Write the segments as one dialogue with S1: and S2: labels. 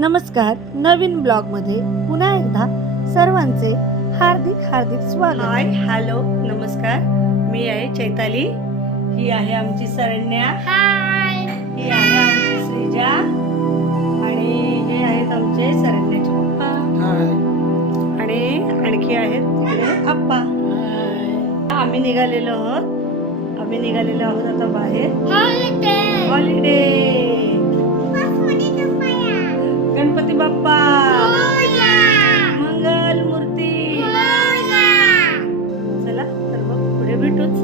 S1: नमस्कार नवीन ब्लॉगमध्ये पुन्हा एकदा सर्वांचे हार्दिक हार्दिक स्वागत. हाय हॅलो नमस्कार. मी आहे चैताली. ही आहे आमची सरण्या. ही आहे आमची श्रीजा. आणि हे आहेत आमचे सरण्याचे पप्पा. आणि आणखी आहेत तिकडे आप्पा. आम्ही निघालेलो आहोत. आम्ही निघालेलो आहोत आता बाहेर. हॉलिडे गणपती बाप्पा. मंगल मूर्ती. चला तर मग पुढे भेटूच.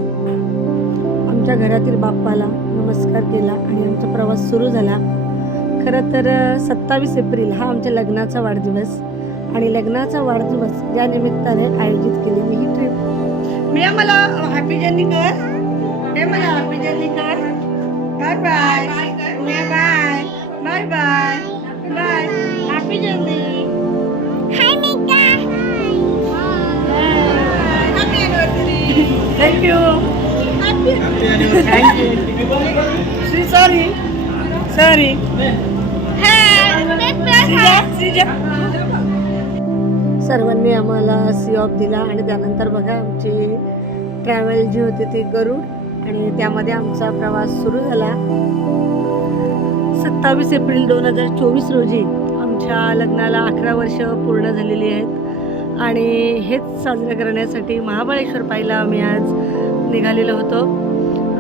S1: आमच्या घरातील बाप्पाला नमस्कार केला आणि आमचा प्रवास सुरू झाला. खरं तर सत्तावीस एप्रिल हा आमच्या लग्नाचा वाढदिवस आणि लग्नाचा वाढदिवस या निमित्ताने आयोजित केलेली ही ट्रिप मी मला हॅपी जर्नी कर. हे मला हॅपी जर्नी कर. Bye bye bye bye bye bye bye thank you thank you sorry sorry सर्वांनी आम्हाला सी ऑफ दिला आणि त्यानंतर बघा आमची ट्रॅव्हल जी होती ती गरुड आणि त्यामध्ये आमचा प्रवास सुरू झाला. सत्तावीस एप्रिल दोन हजार चोवीस रोजी आमच्या लग्नाला अकरा वर्ष पूर्ण झालेली आहेत. आणि हेच साजरं करण्यासाठी महाबळेश्वर पाहिला आम्ही आज निघालेलो होतो.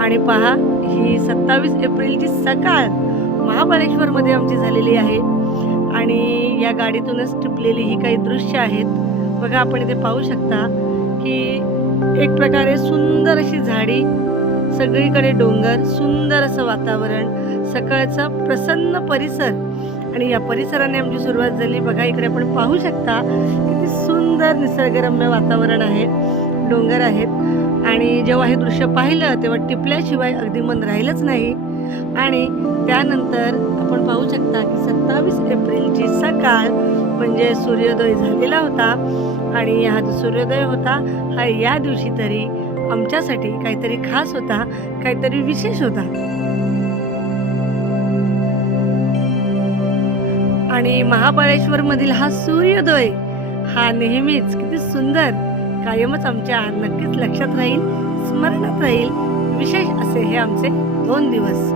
S1: आणि पहा ही सत्तावीस एप्रिलची सकाळ महाबळेश्वरमध्ये आमची झालेली आहे. आणि या गाडीतूनच टिपलेली ही काही दृश्य आहेत. बघा आपण इथे पाहू शकता की एक प्रकारे सुंदर अशी झाडी सगळीकडे डोंगर सुंदर असं वातावरण सकाळचा प्रसन्न परिसर आणि या परिसराने आमची सुरुवात झाली. बघा इकडे आपण पाहू शकता किती सुंदर निसर्गरम्य वातावरण आहे. डोंगर आहेत. आणि जेव्हा हे दृश्य पाहिलं तेव्हा टिपल्याशिवाय अगदी मन राहिलंच नाही. आणि त्यानंतर आपण पाहू शकता की सत्तावीस एप्रिलची सकाळ म्हणजे सूर्योदय झालेला होता. आणि हा जो सूर्योदय होता हा या दिवशी तरी आमच्यासाठी काहीतरी खास होता काहीतरी विशेष होता. आणि महाबळेश्वरमधील हा सूर्योदय हा नेहमीच किती सुंदर कायमच आमच्या नक्कीच लक्षात राहील स्मरणात राहील. विशेष असे हे आमचे दोन दिवस.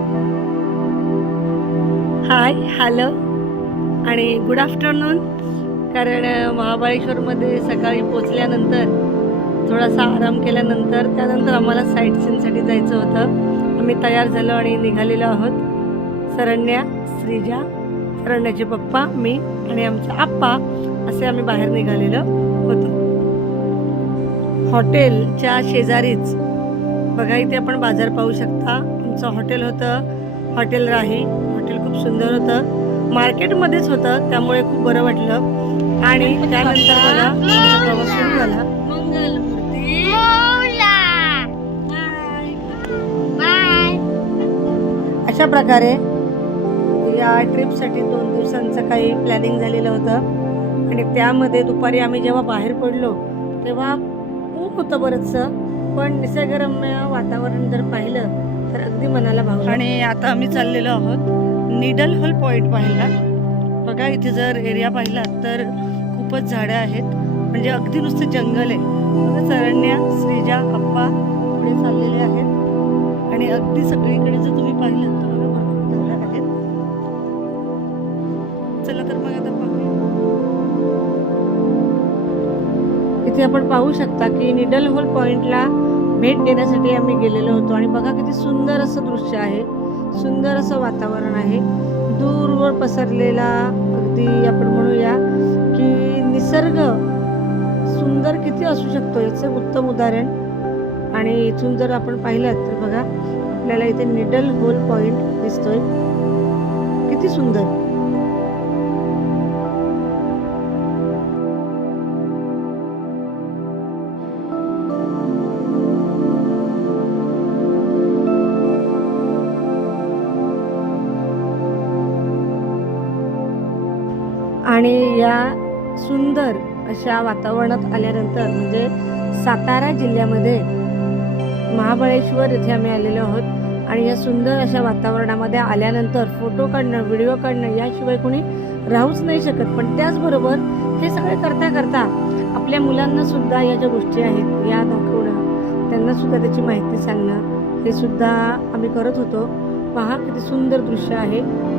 S1: Hi hello. आणि गुड आफ्टरनून. कारण महाबळेश्वरमध्ये सकाळी पोचल्यानंतर थोडासा आराम केल्यानंतर त्यानंतर आम्हाला साईट सीनसाठी जायचं होतं. आम्ही तयार झालो आणि निघालेलो आहोत. सरण्या श्रीजा सरण्याचे पप्पा मी आणि आमचा आप्पा असे आम्ही बाहेर निघालेलो होतो. हॉटेलच्या शेजारीच. बघा इथे आपण बाजार पाहू शकता. आमचं हॉटेल होतं हॉटेल राही. हॉटेल खूप सुंदर होतं. मार्केटमध्येच होतं त्यामुळे खूप बरं वाटलं. आणि त्यानंतर आमचा प्रवास सुरू झाला. अशा प्रकारे या ट्रिपसाठी दोन दिवसांचं काही प्लॅनिंग झालेलं होतं. आणि त्यामध्ये दुपारी आम्ही जेव्हा बाहेर पडलो तेव्हा ऊन होतं बरंचसं. पण निसर्गरम्य वातावरण जर पाहिलं तर अगदी मनाला भाव आणि आता आम्ही चाललेलो आहोत निडल हॉल पॉईंट पाहिला बघा इथे जर एरिया पाहिला तर खूपच झाडं आहेत. म्हणजे अगदी नुसतं जंगल आहे. सरण्या श्रीजा अप्पा पुढे चाललेले आहेत. आणि अगदी सगळीकडे जर तुम्ही पाहिलं तर चला तर मग आता पाहूया. इथे आपण पाहू शकता की निडल होल पॉइंटला भेट देण्यासाठी आम्ही गेलेलो होतो. आणि बघा किती सुंदर असं दृश्य आहे. सुंदर असं वातावरण आहे. दूरवर पसरलेला अगदी आपण म्हणूया की निसर्ग सुंदर किती असू शकतो याचं उत्तम उदाहरण. आणि इथून जर आपण पाहिलं तर बघा आपल्याला इथे निडल होल पॉइंट दिसतोय. किती सुंदर. आणि या सुंदर अशा वातावरणात आल्यानंतर म्हणजे सातारा जिल्ह्यामध्ये महाबळेश्वर इथे आम्ही आलेलो आहोत. आणि या सुंदर अशा वातावरणामध्ये आल्यानंतर फोटो काढणं व्हिडिओ काढणं याशिवाय कोणी राहूच नाही शकत. पण त्याचबरोबर हे सगळे करता करता आपल्या मुलांना सुद्धा या ज्या गोष्टी आहेत या दाखवणं त्यांना सुद्धा त्याची माहिती सांगणं हे सुद्धा आम्ही करत होतो. पहा किती सुंदर दृश्य आहे.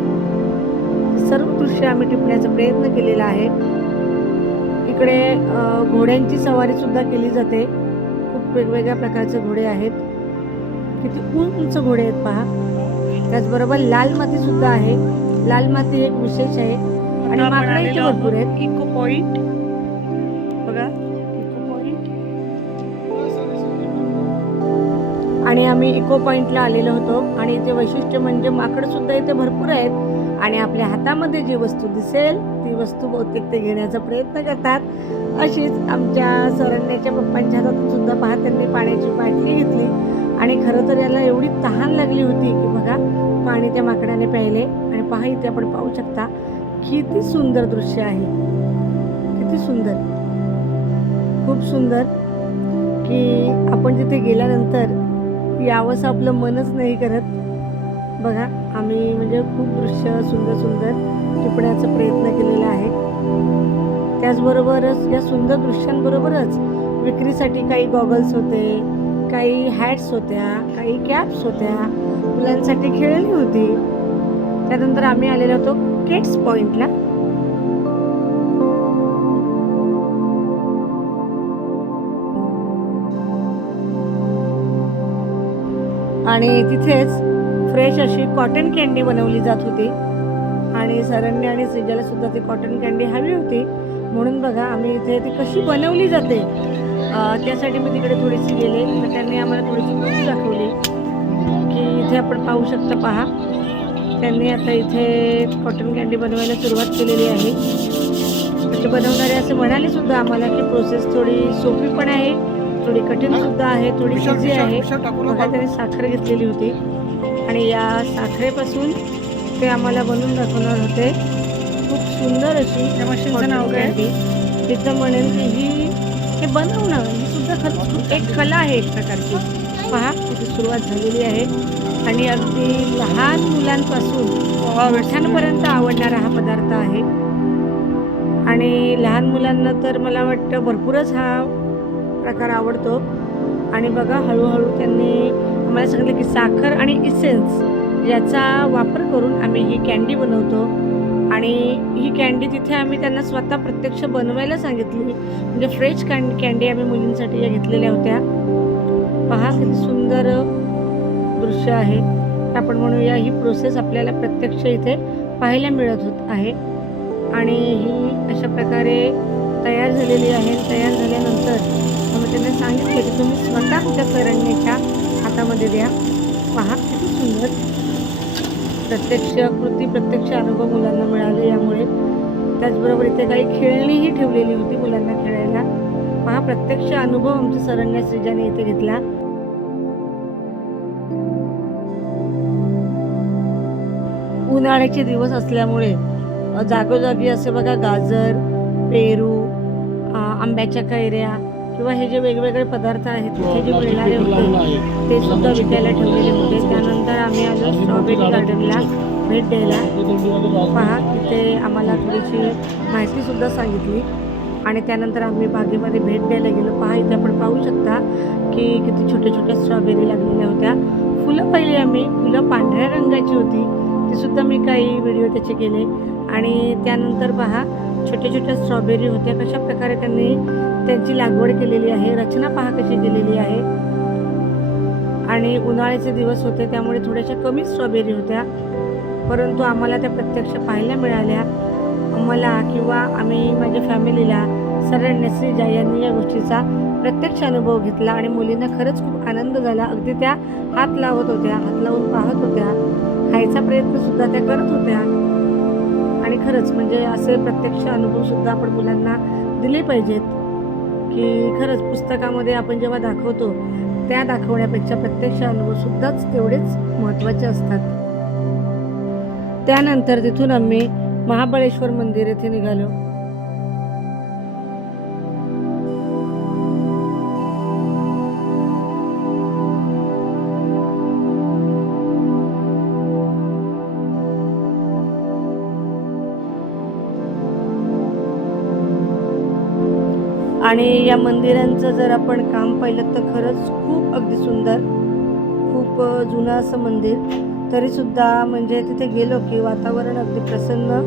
S1: दृश्य आम्ही टिपण्याचा प्रयत्न केलेला आहे. इकडे घोड्यांची सवारी सुद्धा केली जाते. खूप वेगवेगळ्या प्रकारचे घोडे आहेत. किती उंच घोडे आहेत पहा. त्याचबरोबर लाल माती सुद्धा आहे. लाल माती एक विशेष आहे. आणि माकडं इथे भरपूर आहेत
S2: आहोत. Echo point. बघा. Echo point.
S1: आणि आम्ही इको पॉइंटला आलेलो होतो. आणि इथे वैशिष्ट्य म्हणजे माकड सुद्धा इथे भरपूर आहेत. आणि आपल्या हातामध्ये जी वस्तू दिसेल ती वस्तू बहुतेक ते घेण्याचा प्रयत्न करतात. अशीच आमच्या सरण्याच्या पप्पांच्या हातातून सुद्धा पहा त्यांनी पाण्याची बाटली घेतली. आणि खरं तर याला एवढी तहान लागली होती की बघा पाणी त्या माकडाने प्यायले आणि पहा इथे आपण पाहू शकता किती सुंदर दृश्य आहे. किती सुंदर. खूप सुंदर की आपण तिथे गेल्यानंतर यावंसं आपलं मनच नाही करत. बघा आम्ही म्हणजे खूप दृश्य सुंदर सुंदर टिपण्याचा प्रयत्न केलेला आहे. त्याचबरोबरच या सुंदर दृश्यांबरोबरच विक्रीसाठी काही गॉगल्स होते काही हॅट्स होत्या काही कॅप्स होत्या. मुलांसाठी खेळणी होती. त्यानंतर आम्ही आलेलो होतो किड्स पॉईंटला आणि तिथेच फ्रेश अशी कॉटन कॅन्डी बनवली जात होती. आणि सरण्य आणि श्रीजाला सुद्धा ती कॉटन कॅन्डी हवी होती. म्हणून बघा आम्ही इथे ती कशी बनवली जाते. त्यासाठी मी तिकडे थोडीशी गेले. तर त्यांनी आम्हाला थोडीशी टिप्स दाखवली. की इथे आपण पाहू शकता पहा. त्यांनी आता इथे कॉटन कॅन्डी बनवायला सुरुवात केलेली आहे. म्हणजे बनवणारे असे म्हणाले सुद्धा आम्हाला की प्रोसेस थोडी सोपी पण आहे थोडी कठीण सुद्धा आहे थोडी इझी आहे. बघा त्याने साखर घेतलेली होती. आणि या साखरेपासून ते आम्हाला बनवून दाखवणार होते. खूप सुंदर अशी
S2: त्या मशीनचं नाव काय?
S1: तिथं म्हणेल की ही हे बनवणं ही सुद्धा खरंच खूप एक कला आहे एक प्रकारची. पहा तिथे सुरुवात झालेली आहे. आणि अगदी लहान मुलांपासून मोठ्यांपर्यंत आवडणारा हा पदार्थ आहे. आणि लहान मुलांना तर मला वाटतं भरपूरच हा प्रकार आवडतो. आणि बघा हळूहळू त्यांनी मला सांगितलं की साखर आणि इसेन्स याचा वापर करून आम्ही ही कॅन्डी बनवतो. आणि ही कॅन्डी तिथे आम्ही त्यांना स्वतः प्रत्यक्ष बनवायला सांगितली. म्हणजे फ्रेश कॅन्डी कॅन्डी आम्ही मुलींसाठी या घेतलेल्या होत्या. पहा किती सुंदर दृश्य आहे. आपण म्हणूया ही प्रोसेस आपल्याला प्रत्यक्ष इथे पाहायला मिळत होत आहे. आणि ही अशा प्रकारे तयार झालेली आहे. तयार झाल्यानंतर आम्ही त्यांना सांगितले की तुम्ही स्वतः तुमच्या करण्याच्या हातामध्ये द्या. पहा किती सुंदर. प्रत्यक्ष कृती प्रत्यक्ष अनुभव मुलांना मिळाले यामुळे. त्याचबरोबर इथे काही खेळणीही ठेवलेली होती मुलांना खेळायला. पहा प्रत्यक्ष अनुभव आमच्या सरण्या श्रीजाने इथे घेतला. उन्हाळ्याचे दिवस असल्यामुळे जागोजागी असे बघा गाजर पेरू आंब्याच्या कैऱ्या किंवा हे जे वेगवेगळे पदार्थ आहेत तिथे जे मिळणारे होते ते सुद्धा विकायला ठेवलेले होते. त्यानंतर आम्ही आलो स्ट्रॉबेरी गार्डनला भेट द्यायला. पहा तिथे आम्हाला थोडीशी माहितीसुद्धा सांगितली. आणि त्यानंतर आम्ही बागेमध्ये भेट द्यायला गेलो. पहा इथे आपण पाहू शकता की किती छोट्या छोट्या स्ट्रॉबेरी लागलेल्या होत्या. फुलं पाहिली आम्ही. फुलं पांढऱ्या रंगाची होती. ती सुद्धा मी काही व्हिडिओ त्याचे केले. आणि त्यानंतर पहा छोट्या छोट्या स्ट्रॉबेरी होत्या. कशा प्रकारे त्यांनी त्यांची लागवड केलेली आहे रचना पहा कशी केलेली आहे. आणि उन्हाळ्याचे दिवस होते त्यामुळे थोड्याशा कमी स्ट्रॉबेरी होत्या. परंतु आम्हाला त्या प्रत्यक्ष पाहायला मिळाल्या. मला किंवा आम्ही माझ्या फॅमिलीला सरळ नसरीजा यांनी या गोष्टीचा प्रत्यक्ष अनुभव घेतला आणि मुलींना खरंच खूप आनंद झाला. अगदी त्या हात लावत होत्या हात लावून पाहत होत्या. खायचा प्रयत्नसुद्धा त्या करत होत्या. आणि खरंच म्हणजे असे प्रत्यक्ष अनुभवसुद्धा आपण मुलांना दिले पाहिजेत. की खरंच पुस्तकामध्ये आपण जेव्हा दाखवतो त्या दाखवण्यापेक्षा प्रत्यक्ष अनुभवसुद्धाच तेवढेच महत्त्वाचे असतात. त्यानंतर तिथून आम्ही महाबळेश्वर मंदिर येथे निघालो. आणि या मंदिरांचं जर आपण काम पाहिलं तर खरंच खूप अगदी सुंदर खूप जुनं असं मंदिर. तरीसुद्धा म्हणजे तिथे गेलो की वातावरण अगदी प्रसन्न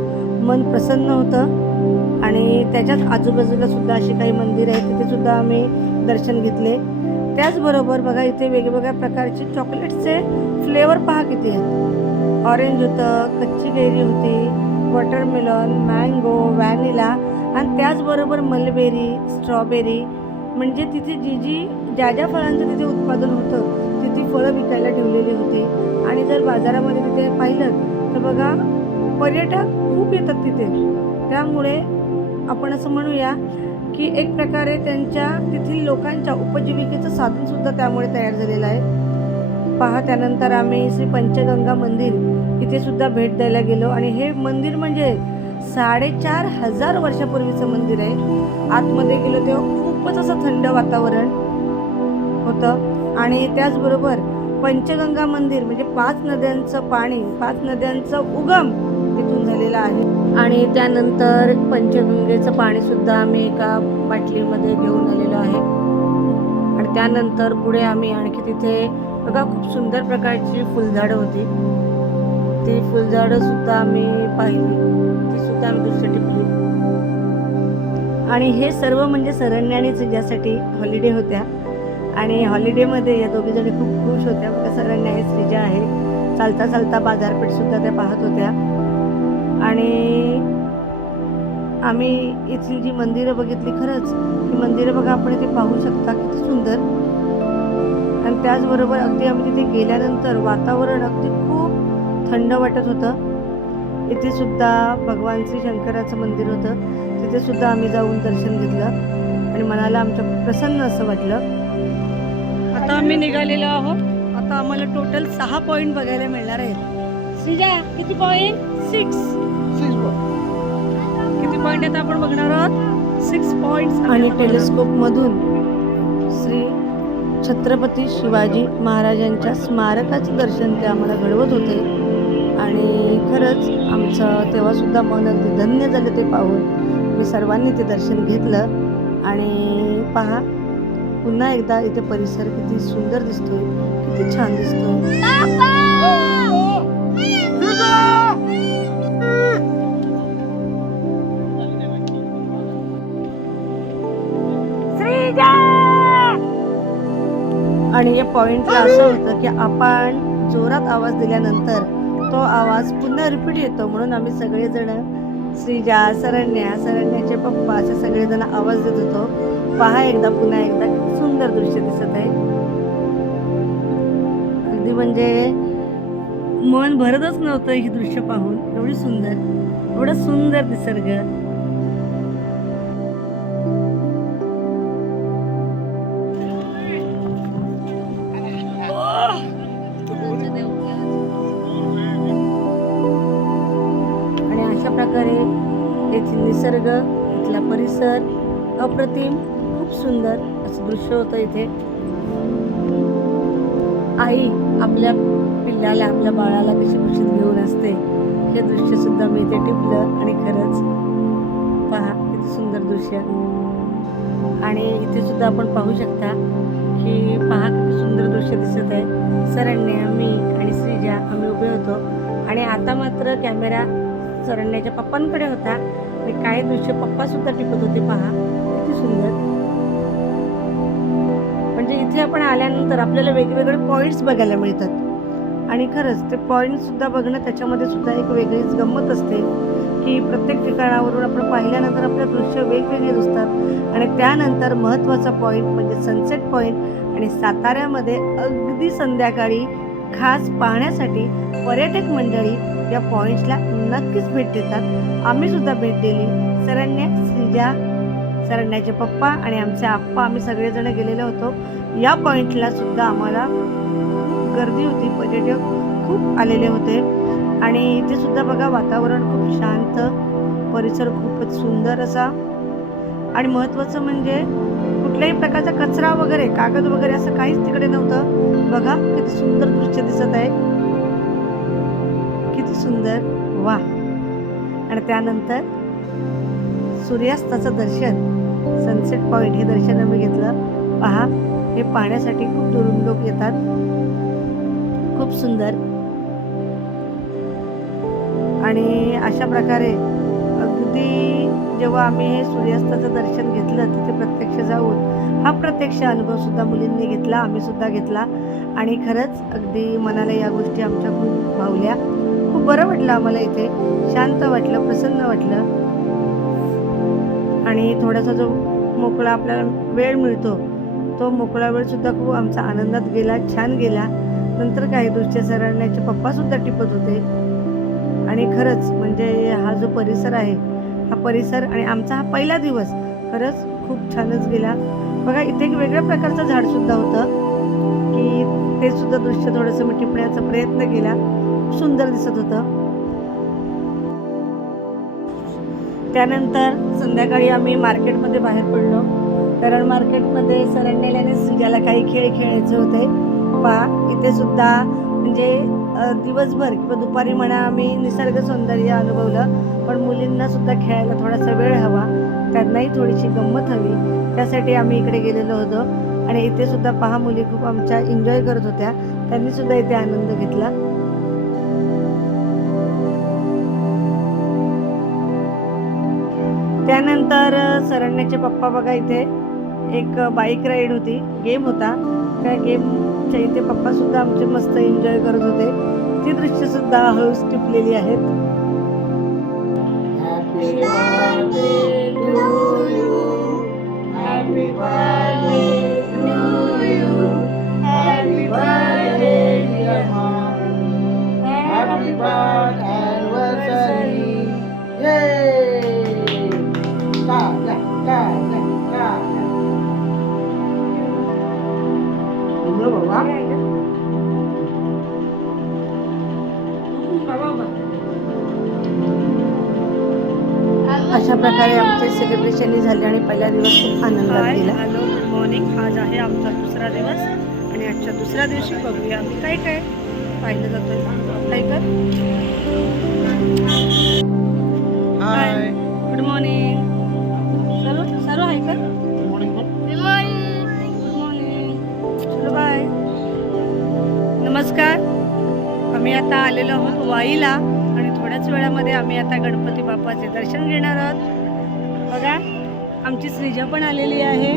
S1: मन प्रसन्न होतं. आणि त्याच्याच आजूबाजूला सुद्धा अशी काही मंदिरं आहेत तिथे सुद्धा आम्ही दर्शन घेतले. त्याचबरोबर बघा इथे वेगवेगळ्या प्रकारचे चॉकलेटचे फ्लेवर पहा किती आहेत. ऑरेंज होतं कच्ची कैरी होती वॉटरमेलॉन मँगो व्हॅनिला आणि त्याचबरोबर मलबेरी स्ट्रॉबेरी म्हणजे तिथे जी जी ज्या ज्या फळांचं तिथे उत्पादन होतं ती ती फळं विकायला ठेवलेली होती. आणि जर बाजारामध्ये तिथे पाहिलं तर बघा पर्यटक खूप येतात तिथे. त्यामुळे आपण असं म्हणूया की एक प्रकारे त्यांच्या तेथील लोकांच्या उपजीविकेचं साधनसुद्धा त्यामुळे तयार झालेलं आहे. पहा त्यानंतर आम्ही श्री पंचगंगा मंदिर इथेसुद्धा भेट द्यायला गेलो. आणि हे मंदिर म्हणजे साडेचार हजार वर्षापूर्वीचं मंदिर आहे. आतमध्ये गेलो तेव्हा खूपच असं थंड वातावरण होतं. आणि त्याचबरोबर पंचगंगा मंदिर म्हणजे पाच नद्यांचं पाणी पाच नद्यांचं उगम तिथून झालेलं आहे. आणि त्यानंतर पंचगंगेचं पाणी सुद्धा आम्ही एका बाटलीमध्ये घेऊन आलेलो आहे. आणि त्यानंतर पुढे आम्ही आणखी तिथे बघा खूप सुंदर प्रकारची फुलझाडं होती. ती फुलझाडं सुद्धा आम्ही पाहिली. सुद्धा दुसऱ्या टिपली म्हणजे. आणि हे सर्व म्हणजे सरण्यानेच ज्यासाठी हॉलिडे होत्या. आणि हॉलिडेमध्ये या दोघी जणी खूप खुश होत्या. बघा सरण्या आहे श्रीजा आहे. चालता चालता बाजारपेठसुद्धा त्या पाहत होत्या. आणि आम्ही इथली जी मंदिरं बघितली खरंच ती मंदिरं बघा आपण इथे पाहू शकता किती सुंदर. आणि त्याचबरोबर अगदी आम्ही तिथे गेल्यानंतर वातावरण अगदी खूप थंड वाटत होतं. इथे सुद्धा भगवान श्री शंकराचं मंदिर होतं. तिथे सुद्धा आम्ही जाऊन दर्शन घेतलं आणि मनाला आमच्या प्रसन्न असं वाटलं. आता आम्ही निघालेलो आहोत. आता आम्हाला टोटल सहा पॉईंट बघायला मिळणार आहेत. श्रीजा किती पॉईंट सिक्स किती पॉईंट आहेत आपण बघणार आहोत? सिक्स पॉईंट आणि टेलिस्कोप मधून श्री छत्रपती शिवाजी महाराजांच्या स्मारकाचं दर्शन ते आम्हाला घडवत होते. आणि खरंच आमचं तेव्हा सुद्धा मन अगदी धन्य झालं ते पाहून. मी सर्वांनी ते दर्शन घेतलं. आणि पहा पुन्हा एकदा इथे परिसर किती सुंदर दिसतोय किती छान दिसतोय. आणि या पॉइंटला असं होतं की आपण जोरात आवाज दिल्यानंतर तो आवाज पुन्हा रिपीट येतो म्हणून आम्ही सगळेजण श्रीजा सरण्या सरण्याचे पप्पा असे सगळेजण आवाज देत होतो. पहा एकदा पुन्हा एकदा. सुंदर दृश्य दिसत आहे. अगदी म्हणजे मन भरतच नव्हतं ही दृश्य पाहून. एवढी सुंदर एवढं सुंदर निसर्ग. इथला परिसर अप्रतिम. खूप सुंदर असं दृश्य होतं इथे. आई आपल्या पिल्लाला आपल्या बाळाला कशी खुशीत घेऊन असते हे दृश्य सुद्धा मी इथे टिपलं आणि खरंच पहा किती सुंदर दृश्य. आणि इथे सुद्धा आपण पाहू शकता की पहा किती सुंदर दृश्य दिसत आहे. सरण्या मी आणि श्रीजा आम्ही उभे होतो. आणि आता मात्र कॅमेरा सरण्याच्या पप्पांकडे होता. आणि काही दृश्य पप्पा सुद्धा टिपत होते पहा किती सुंदर. म्हणजे इथे आपण आल्यानंतर आपल्याला वेगवेगळे पॉईंट्स बघायला मिळतात. आणि खरंच ते पॉईंट सुद्धा बघणं त्याच्यामध्ये सुद्धा एक वेगळीच गंमत असते की प्रत्येक ठिकाणावरून आपण पाहिल्यानंतर आपलं दृश्य वेगवेगळे दिसतात. आणि त्यानंतर महत्त्वाचा पॉईंट म्हणजे सनसेट पॉईंट आणि साताऱ्यामध्ये अगदी संध्याकाळी खास पाहण्यासाठी पर्यटक मंडळी या पॉईंट्सला नक्कीच भेट देतात. आम्ही सुद्धा भेट दिली. सरण्या श्रीजा सरण्याचे पप्पा आणि आमचे आप्पा आम्ही सगळेजण गेलेलो होतो. या पॉईंटला सुद्धा आम्हाला खूप गर्दी होती. पर्यटक खूप आलेले होते. आणि इथे सुद्धा बघा वातावरण खूप शांत परिसर खूपच सुंदर असा. आणि महत्त्वाचं म्हणजे कुठल्याही प्रकारचा कचरा वगैरे कागद वगैरे असं काहीच तिकडे नव्हतं. बघा किती सुंदर दृश्य दिसत आहे. किती सुंदर. वा आणि त्यानंतर सूर्यास्ताचं दर्शन
S3: सनसेट पॉईंट हे दर्शन आम्ही घेतलं. पहा हे पाहण्यासाठी खूप दुरून लोक येतात. खूप सुंदर. आणि अशा प्रकारे अगदी जेव्हा आम्ही हे सूर्यास्ताचं दर्शन घेतलं तिथे प्रत्यक्ष जाऊन हा प्रत्यक्ष अनुभव सुद्धा मुलींनी घेतला आम्ही सुद्धा घेतला. आणि खरंच अगदी मनाला या गोष्टी आमच्या खूप भावल्या. बरं वाटलं आम्हाला इथे. शांत वाटलं प्रसन्न वाटलं. आणि थोडासा जो मोकळा आपल्याला वेळ मिळतो तो मोकळा वेळसुद्धा खूप आमचा आनंदात गेला छान गेला. नंतर काही दुसऱ्या सरण्याचे पप्पासुद्धा टिपत होते. आणि खरंच म्हणजे हा जो परिसर आहे हा परिसर आणि आमचा हा पहिला दिवस खरंच खूप छानच गेला. बघा इथे एक वेगळ्या प्रकारचं झाडसुद्धा होतं. ते सुद्धा दृश्य थोडंसं मी टिपण्याचा प्रयत्न केला. सुंदर दिसत होतं. त्यानंतर संध्याकाळी आम्ही मार्केटमध्ये बाहेर पडलो. कारण मार्केटमध्ये सरण्याल्याने ज्याला काही खेळ खेळायचे होते. पहा इथे सुद्धा म्हणजे दिवसभर किंवा दुपारी म्हणा आम्ही निसर्ग सौंदर्य अनुभवलं. पण मुलींना सुद्धा खेळायला थोडासा वेळ हवा. त्यांनाही थोडीशी गंमत हवी. त्यासाठी आम्ही इकडे गेलेलो होतो. आणि इथे सुद्धा पहा मुली खूप आमच्या एन्जॉय करत होत्या. त्यांनी सुद्धा इथे आनंद घेतला. त्यानंतर सरण्याचे पप्पा बघा इथे. एक बाईक राईड होती. गेम होता. त्या गेमच्या इथे पप्पा सुद्धा आमचे मस्त एन्जॉय करत होते. ती दृश्य सुद्धा हळूच टिपलेली आहेत. अशा प्रकारे आमचे सेलिब्रेशन झाले आणि पहिला दिवस खूप आनंदात
S1: हाय
S3: गेला.
S1: हॅलो गुड मॉर्निंग आज आहे आमचा दुसरा दिवस आणि आजच्या दुसऱ्या दिवशी बघूया आम्ही. काय काय? पाहिलं जातोय. काय कर. गुड मॉर्निंग सर्व सर्व
S4: ma'am.
S1: गुड मॉर्निंग चलो बाय नमस्कार. आम्ही आता आलेलो आहोत वाईला. थोड्याच वेळामध्ये आम्ही आता गणपती बाप्पाचे दर्शन घेणार आहोत. बघा आमची श्रीजा पण आलेली आहे.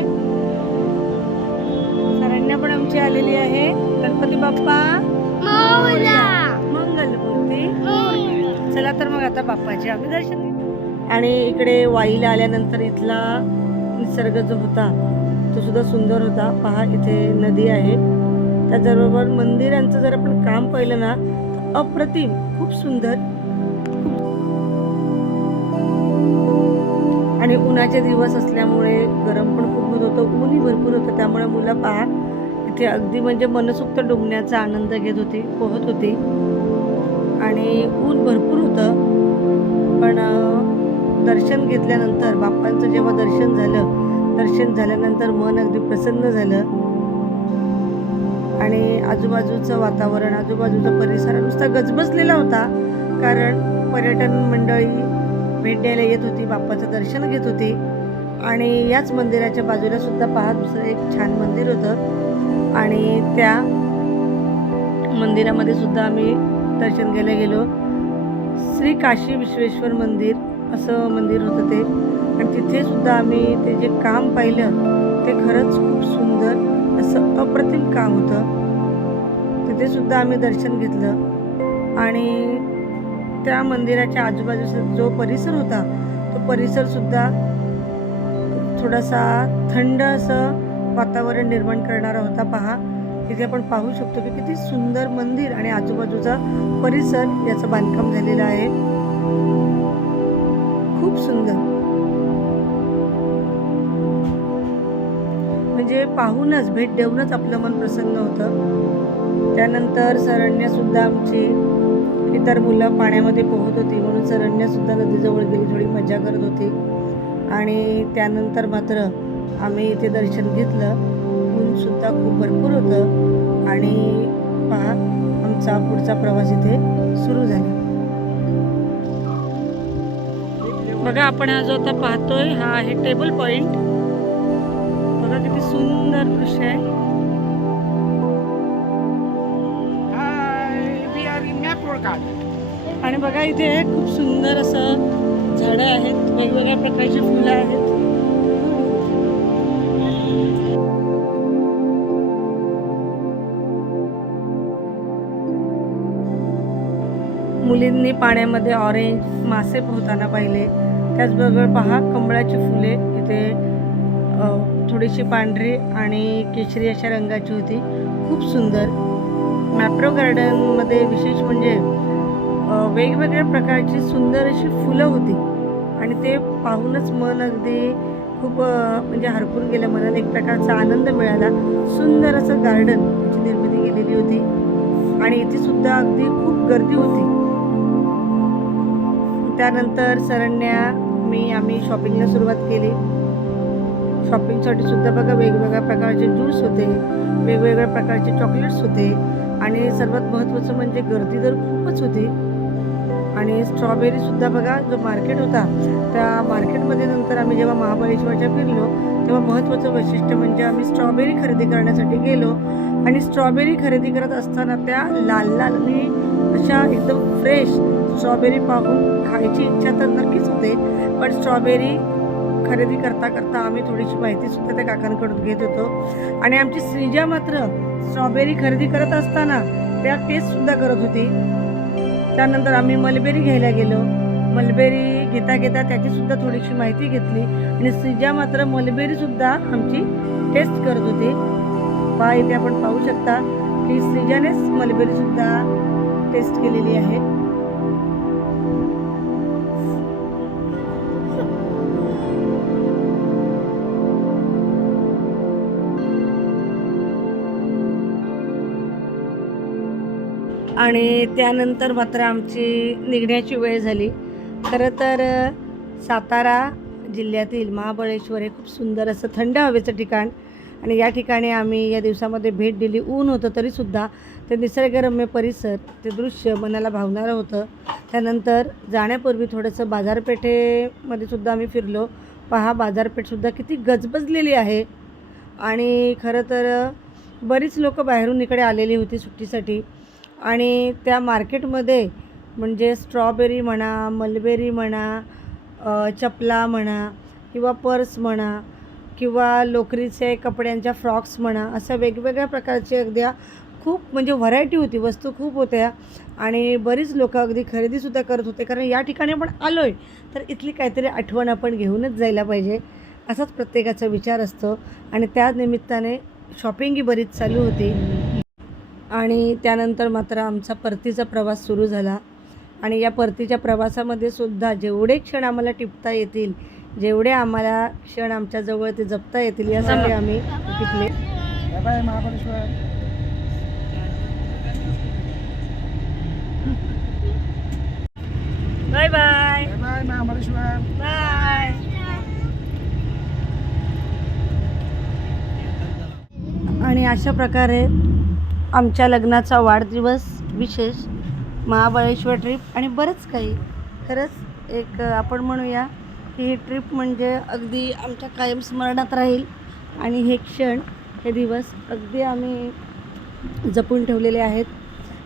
S1: सरण्या पण आमची आलेली आहे. गणपती बाप्पा. मंगल मूर्ती. चला तर मग आता बाप्पाचे आम्ही दर्शन घेऊ. आणि इकडे वाईला आल्यानंतर इथला निसर्ग जो होता तो सुद्धा सुंदर होता. पहा इथे नदी आहे. त्याचबरोबर मंदिरांचं जर आपण काम पाहिलं ना तर अप्रतिम खूप सुंदर. आणि उन्हाचे दिवस असल्यामुळे गरम पण खूप होत होतं. ऊनही भरपूर होतं. त्यामुळे मुलं पहा इथे अगदी म्हणजे मनसुक्त डुंबण्याचा आनंद घेत होती पोहत होती. आणि ऊन भरपूर होतं. पण दर्शन घेतल्यानंतर बाप्पांचं जेव्हा दर्शन झालं दर्शन झाल्यानंतर मन अगदी प्रसन्न झालं. आणि आजूबाजूचं वातावरण आजूबाजूचा परिसर नुसता गजबजलेला होता. कारण पर्यटन मंडळी भेट द्यायला येत होती बाप्पाचं दर्शन घेत होती. आणि याच मंदिराच्या बाजूला सुद्धा पहा दुसरं एक छान मंदिर होतं. आणि त्या मंदिरामध्ये सुद्धा आम्ही दर्शन घ्यायला गेलो. श्री काशी विश्वेश्वर मंदिर असं मंदिर होतं ते. आणि तिथे सुद्धा आम्ही ते जे काम पाहिलं ते खरंच खूप सुंदर असं अप्रतिम काम होतं. तिथे सुद्धा आम्ही दर्शन घेतलं. आणि त्या मंदिराच्या आजूबाजूचा जो परिसर होता तो परिसरसुद्धा थोडासा थंड असं वातावरण निर्माण करणारा होता. पहा तिथे आपण पाहू शकतो की किती सुंदर मंदिर आणि आजूबाजूचा परिसर याचं बांधकाम झालेलं आहे. खूप सुंदर. म्हणजे पाहूनच भेट देऊनच आपलं मन प्रसन्न होतं. त्यानंतर सरण्या सुद्धा आमची इतर मुलं पाण्यामध्ये पोहत होती म्हणून सरण्यसुद्धा नदीजवळ गेली थोडी मजा करत होती. आणि त्यानंतर मात्र आम्ही इथे दर्शन घेतलं. ऊनसुद्धा खूप भरपूर होतं. आणि पहा आमचा पुढचा प्रवास इथे सुरू झाला. बघा आपण हा जो आता पाहतोय हा आहे टेबल पॉइंट किती सुंदर दृश्य आहे. आणि बघा इथे खूप सुंदर असं झाडं आहेत. वेगवेगळ्या प्रकारची फुलं आहेत. मुलींनी पाण्यामध्ये ऑरेंज मासे पोहताना पाहिले. त्याचबरोबर पहा कमळाची फुले. इथे थोडीशी पांढरी आणि केशरी अशा रंगाची होती. खूप सुंदर. मॅप्रो गार्डनमध्ये विशेष म्हणजे वेगवेगळ्या प्रकारची सुंदर अशी फुलं होती. आणि ते पाहूनच मन अगदी खूप म्हणजे हरपून गेलं. मनाला एक प्रकारचा आनंद मिळाला. सुंदर असं गार्डन याची निर्मिती केलेली होती. आणि इथे सुद्धा अगदी खूप गर्दी होती. त्यानंतर सरण्या मी आम्ही शॉपिंगला सुरुवात केली. शॉपिंगसाठी सुद्धा बघा वेगवेगळ्या प्रकारचे ज्यूस होते. वेगवेगळ्या प्रकारचे चॉकलेट्स होते. आणि सर्वात महत्त्वाचं म्हणजे गर्दी तर खूपच होती. आणि स्ट्रॉबेरीसुद्धा बघा जो मार्केट होता त्या मार्केटमध्ये नंतर आम्ही जेव्हा महाबळेश्वरच्या फिरलो तेव्हा महत्त्वाचं वैशिष्ट्य म्हणजे आम्ही स्ट्रॉबेरी खरेदी करण्यासाठी गेलो. आणि स्ट्रॉबेरी खरेदी करत असताना त्या लाल लाल आणि अशा एकदम फ्रेश स्ट्रॉबेरी पाहून खायची इच्छा तर नक्कीच होते. पण स्ट्रॉबेरी खरेदी करता करता आम्ही थोडीशी माहितीसुद्धा त्या काकांकडून घेत होतो. आणि आमची श्रीजा मात्र स्ट्रॉबेरी खरेदी करत असताना त्या टेस्टसुद्धा करत होती. त्यानंतर आम्ही मलबेरी घ्यायला गेलो. मलबेरी घेता घेता त्याचीसुद्धा थोडीशी माहिती घेतली आणि सिजा मात्र मलबेरीसुद्धा आमची टेस्ट करत होती. पहा इथे आपण पाहू शकता की श्रीजानेच मलबेरीसुद्धा टेस्ट केलेली आहे. आणि त्यानंतर मात्र आमची निघण्याची वेळ झाली. खरं तर सातारा जिल्ह्यातील महाबळेश्वर हे खूप सुंदर असं थंड हवेचं ठिकाण आणि या ठिकाणी आम्ही या दिवसामध्ये भेट दिली. ऊन होतं तरीसुद्धा ते निसर्गरम्य परिसर ते दृश्य मनाला भावणारं होतं. त्यानंतर जाण्यापूर्वी थोडंसं बाजारपेठेमध्ये सुद्धा आम्ही फिरलो. पहा बाजारपेठसुद्धा किती गजबजलेली आहे. आणि खरं तर बरीच लोकं बाहेरून इकडे आलेली होती सुट्टीसाठी. आणि त्या मार्केटमध्ये म्हणजे स्ट्रॉबेरी म्हणा मलबेरी म्हणा चपला म्हणा किंवा पर्स म्हणा किंवा लोकरीचे कपड्यांच्या फ्रॉक्स म्हणा अशा वेगवेगळ्या प्रकारचे अगदी खूप म्हणजे व्हरायटी होती वस्तू खूप होत्या आणि बरीच लोक अगदी खरेदीसुद्धा करत होते. कारण या ठिकाणी आपण आलो आहे तर इथली काहीतरी आठवण आपण घेऊनच जायला पाहिजे असाच प्रत्येकाचा विचार असतो. आणि त्या निमित्ताने शॉपिंगही बरीच चालू होती. आणि त्यानंतर मात्र आमचा परतीचा प्रवास सुरू झाला आणि या परतीच्या प्रवासामध्ये सुद्धा जेवढे क्षण आम्हाला टिपता येतील जेवढे आम्हाला क्षण आमच्याजवळ ते जपता येतील यासाठी आम्ही टिपले. Bye bye
S4: Mahabaleshwar.
S1: बाय आणि अशा प्रकारे आमच्या लग्नाचा वाढदिवस विशेष महाबळेश्वर ट्रिप आणि बरंच काही. खरंच एक आपण म्हणूया की ही ट्रिप म्हणजे अगदी आमच्या कायम स्मरणात राहील आणि हे क्षण हे दिवस अगदी आम्ही जपून ठेवलेले आहेत.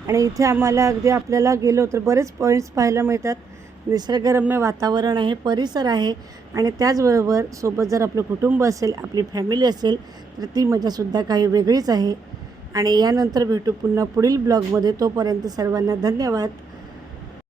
S1: आणि इथे आम्हाला अगदी आपल्याला गेलो तर बरेच पॉईंट्स पाहायला मिळतात. निसर्गरम्य वातावरण आहे परिसर आहे आणि त्याचबरोबर सोबत जर आपलं कुटुंब असेल आपली फॅमिली असेल तर ती मजासुद्धा काही वेगळीच आहे. आणि यानंतर भेटू पुन्हा पुढील ब्लॉगमध्ये. तोपर्यंत सर्वांना धन्यवाद.